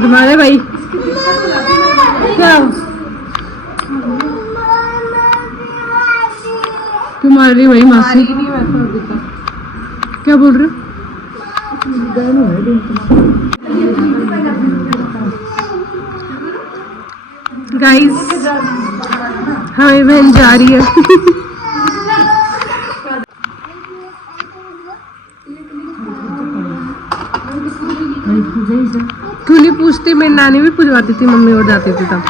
मत मारे भाई। क्या क्यों मार रही भाई मासी? क्या बोल रहे हो? गाइस हमें बहन जा रही है। तू नहीं पूछती, मेरी नानी भी पूछवाती थी, मम्मी और जाती थी तब।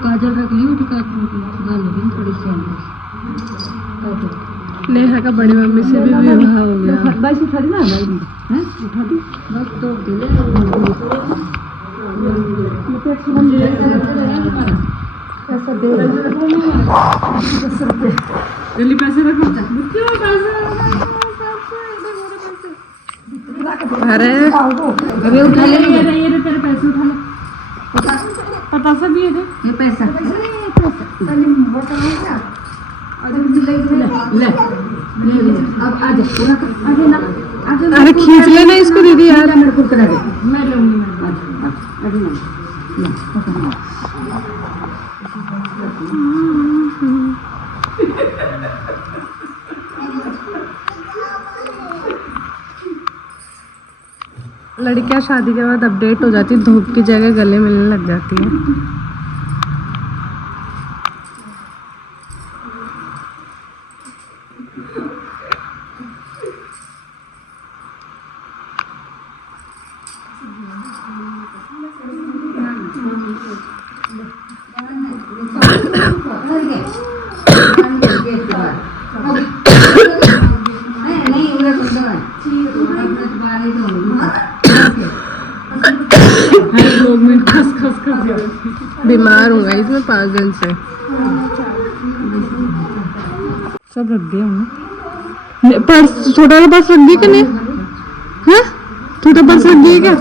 काजल रख ली थोड़ी सी। नेहा का बड़ी मम्मी से भी विवाह हो गया। बस उठा दी ना भाई, हैं उठा दी बस तो ऐसा दे जल्दी पैसे रखो। अरे अबे उठा ले, ये तेरे पैसे उठा ले। पता सा भी है ये पैसा ले अब आ जा पूरा कर, आगे ना आगे। अरे खींच लेना इसको दीदी यार। मेरे को करा दे, मैं लूंगी। मैं आगे ना ले पकड़। लड़कियां शादी के बाद अपडेट हो जाती, धूप की जगह गले मिलने लग जाती है। बीमार हूँ गाइस मैं 5 दिन से। सब रख दिया हमने। पर्स छोटा वाला पर्स रख दिया कि नहीं? है छोटा पर्स रख दिया क्या?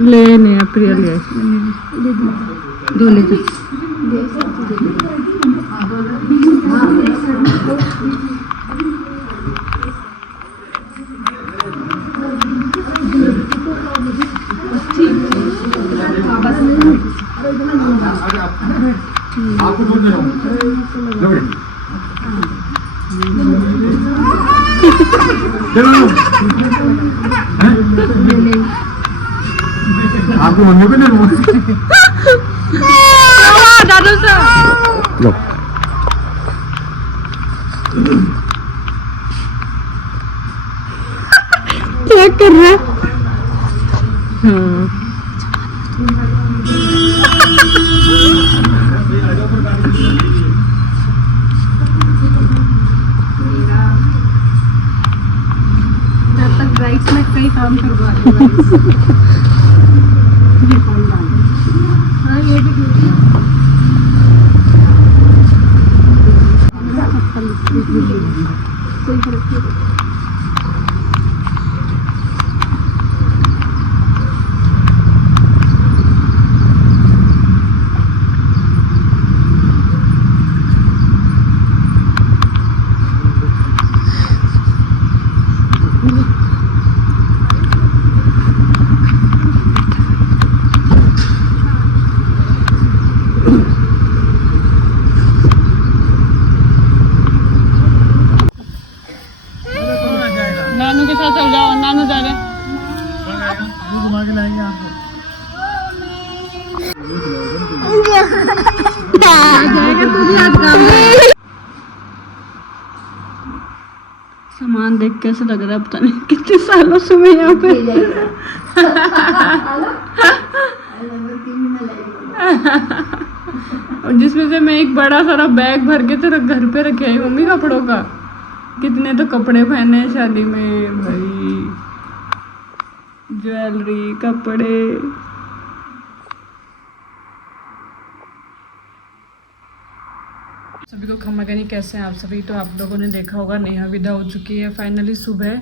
लेने प्रिया ले दो ले तो आपको बोल रहा हूँ आपको मम्मी को नहीं क्या कर रहा है? जब तक राइट्स में कई काम करवा हाँ ये भी कोई फर्क नहीं। नानू के साथ चल जाओ, नानू जा रहे हैं। सामान देख कैसे लग रहा है, पता नहीं कितने सालों से मैं यहाँ पे। जिसमें से मैं एक बड़ा सारा बैग भर के तेरा घर पे रखे आई मम्मी कपड़ों का। कितने तो कपड़े पहने हैं शादी में भाई, ज्वेलरी कपड़े। सभी को खमा गनी, कैसे हैं आप सभी। तो आप लोगों ने देखा होगा नेहा विदा हो चुकी है फाइनली सुबह,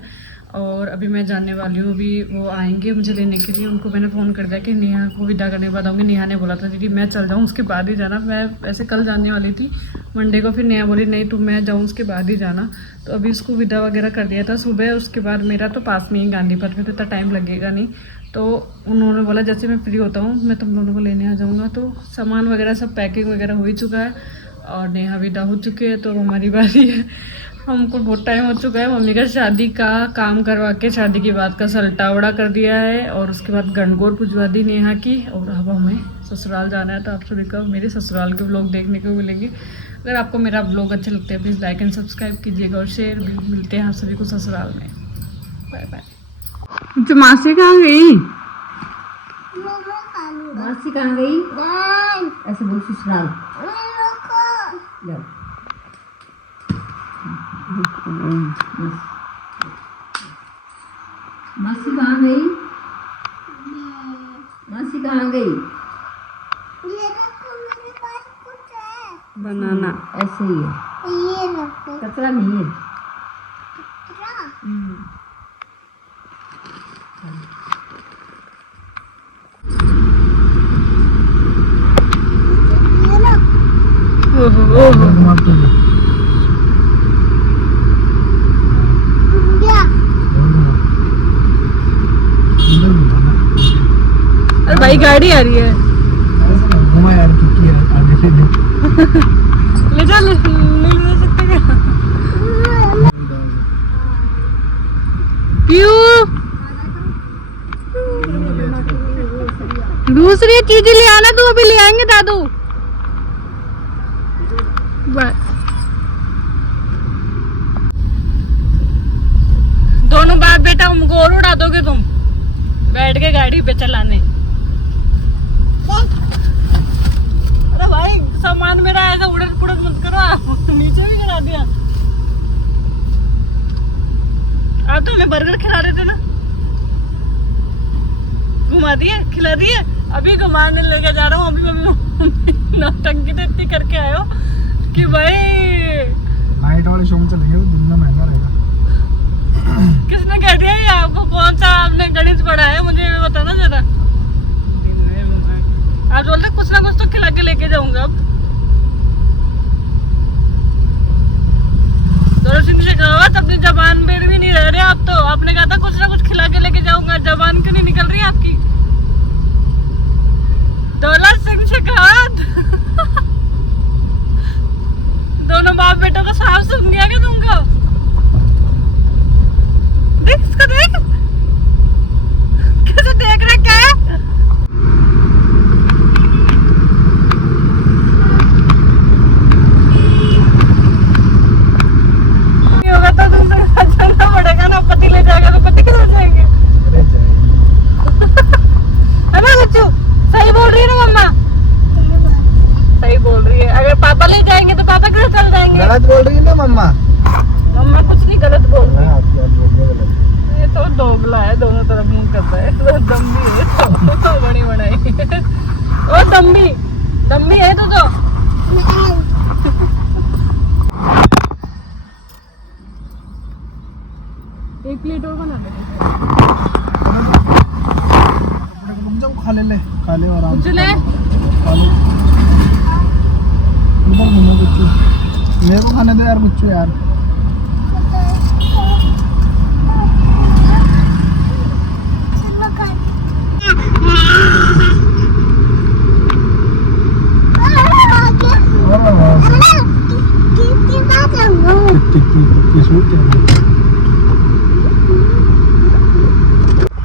और अभी मैं जाने वाली हूँ। अभी वो आएंगे मुझे लेने के लिए। उनको मैंने फ़ोन कर दिया कि नेहा को विदा करने के बाद आऊँगी। नेहा ने बोला था दीदी मैं चल जाऊँ उसके बाद ही जाना। मैं वैसे कल जाने वाली थी मंडे को, फिर नेहा बोली नहीं तुम मैं जाऊँ उसके बाद ही जाना। तो अभी उसको विदा वगैरह कर दिया था सुबह। उसके बाद मेरा तो पास में ही गांधी पार्क में, तो इतना टाइम लगेगा नहीं। तो उन्होंने बोला जैसे मैं फ्री होता हूँ मैं तुम दोनों को लेने आ जाऊँगा। तो सामान वगैरह सब पैकिंग वगैरह हो ही चुका है और नेहा विदा हो चुके हैं। तो हमारी बारी है। हमको बहुत टाइम हो चुका है। मम्मी का शादी का काम करवा के शादी की बात का सलटावड़ा कर दिया है, और उसके बाद गणगौर पुजवा दी नेहा की। और अब हमें ससुराल जाना है। तो आप सभी को मेरे ससुराल के व्लॉग देखने को मिलेंगे। अगर आपको मेरा व्लॉग अच्छे लगते हैं प्लीज़ लाइक एंड सब्सक्राइब कीजिएगा और शेयर भी। मिलते हैं आप सभी को ससुराल में। Bye bye. मासी कहाँ गई? मासी कहाँ गई? ऐसे बोल ससुराल जाओ। मासी कहाँ गई? मासी कहाँ गई? बनाना ऐसे ही है, कचरा नहीं है। अरे भाई गाड़ी आ रही है। घुमा यार क्योंकि आगे से ले जा ले सकते क्या? क्यों दूसरी चीजें ले आना, तू अभी ले आएंगे दादू। दोनों बाप बेटा हमको और उड़ा दोगे तुम बैठ के गाड़ी पे चलाने। अरे भाई सामान मेरा ऐसा उड़द पुड़द मत करो। नीचे भी गिरा दिया। आप तो हमें बर्गर खिला रहे थे ना, घुमा दिए खिला दिए। अभी घुमाने लेके जा रहा हूँ। अभी मम्मी नौटंकी तो इतनी करके आए हो कि भाई नाइट वाले शो में चलेंगे तो दिन में महंगा रहेगा। किसने कह दिया ये आपको? कौन सा आपने गणित पढ़ा है मुझे बताना जरा। आप बोलते कुछ ना कुछ तो खिला के लेके जाऊंगा। अब दोनों सिंह से कहा था अपनी जबान पे भी नहीं रह रहे आप। तो आपने कहा था कुछ ना कुछ खिला के लेके जाऊंगा, जबान क्यों नहीं निकल रही आपकी? दौलत सिंह से कहा दोनों बाप बेटों को साफ सुन गया क्या तुमको? देख इसको, देख कैसे देख रहा क्या है? नहीं होगा तो तुमसे चलना पड़ेगा ना। पति ले जाएगा तो पति किधर जाएंगे? है ना बच्चू? सही बोल रही है ना मम्मा? सही बोल रही है। अगर पापा ले जाएंगे तो पापा किधर चल जाएंगे? गलत बोल रही है ना मम्मा? मम्मा कुछ नहीं गलत बोल रही। गलत ये तो दोगला है, दोनों तरफ मुंह करता है। तो दम्भी है तो बड़ी बनाई। ओ दम्भी है तो एक प्लेट और बना दे। खा ले आराम कुछ ले खा ले। बच्चू मेरे को खाने दे यार बच्चू यार।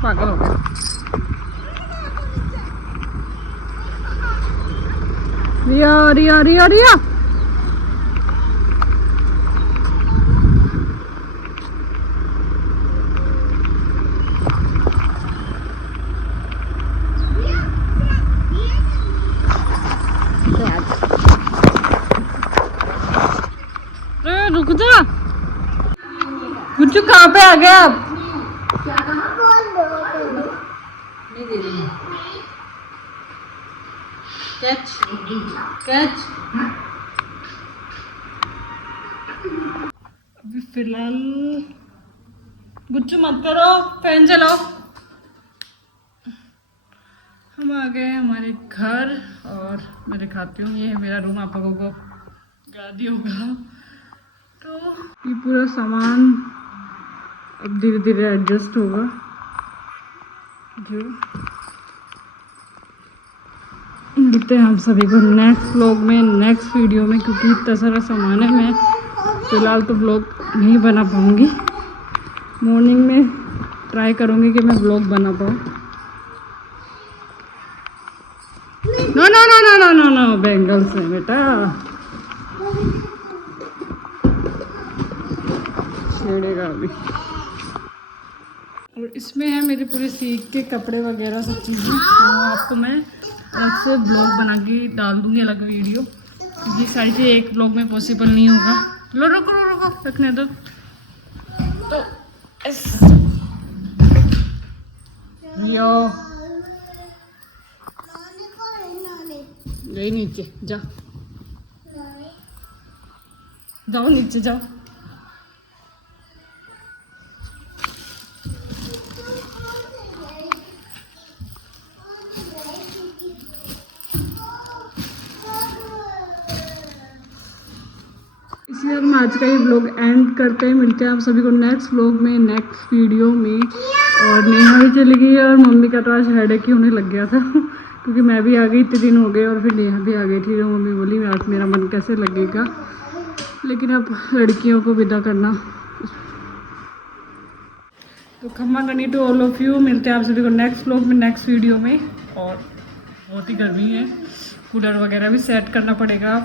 पागल हो गया। रिया रुक जा। गुज्जू कहाँ पे आ गए आप? कैच अभी फिलहाल गुच्चू मत करो, फैन चलाओ। हम आ गए हमारे घर और मैं दिखाती हूँ, ये है मेरा रूम, आप लोगों को गादी होगा। तो ये पूरा सामान अब धीरे धीरे एडजस्ट होगा जो। मिलते हैं हम सभी को नेक्स्ट व्लॉग में, नेक्स्ट वीडियो में, क्योंकि इतना सारा सामान है। मैं फ़िलहाल तो व्लॉग नहीं बना पाऊँगी। मॉर्निंग में ट्राई करूँगी कि मैं व्लॉग बना पाऊँ। No no no no no no no bangles है बेटा, छेड़ेगा अभी। और इसमें है मेरे पूरे सीख के कपड़े वगैरह सब चीज़ें। तो आपको मैं अलग से ब्लॉग बना के डाल दूँगी, अलग वीडियो, क्योंकि सारी चीज़ें एक ब्लॉग में पॉसिबल नहीं होगा। लो रुको रुको रुको, रखने दो। तो यो गई नीचे, जाओ जाओ नीचे जाओ। इसलिए हम आज का ये व्लॉग एंड करते हैं। मिलते हैं आप सभी को नेक्स्ट व्लॉग में, नेक्स्ट वीडियो में। और नेहा भी चली गई है और मम्मी का तो आज हेडेक ही होने लग गया था क्योंकि मैं भी आ गई, इतने दिन हो गए, और फिर नेहा भी आ गई थी। तो मम्मी बोली आज मेरा मन कैसे लगेगा, लेकिन अब लड़कियों को विदा करना। तो खम्मा गनी टू ऑल ऑफ यू। मिलते हैं आप सभी को नेक्स्ट व्लॉग में, नेक्स्ट वीडियो में। और बहुत ही गर्मी है, कूलर वगैरह भी सेट करना पड़ेगा।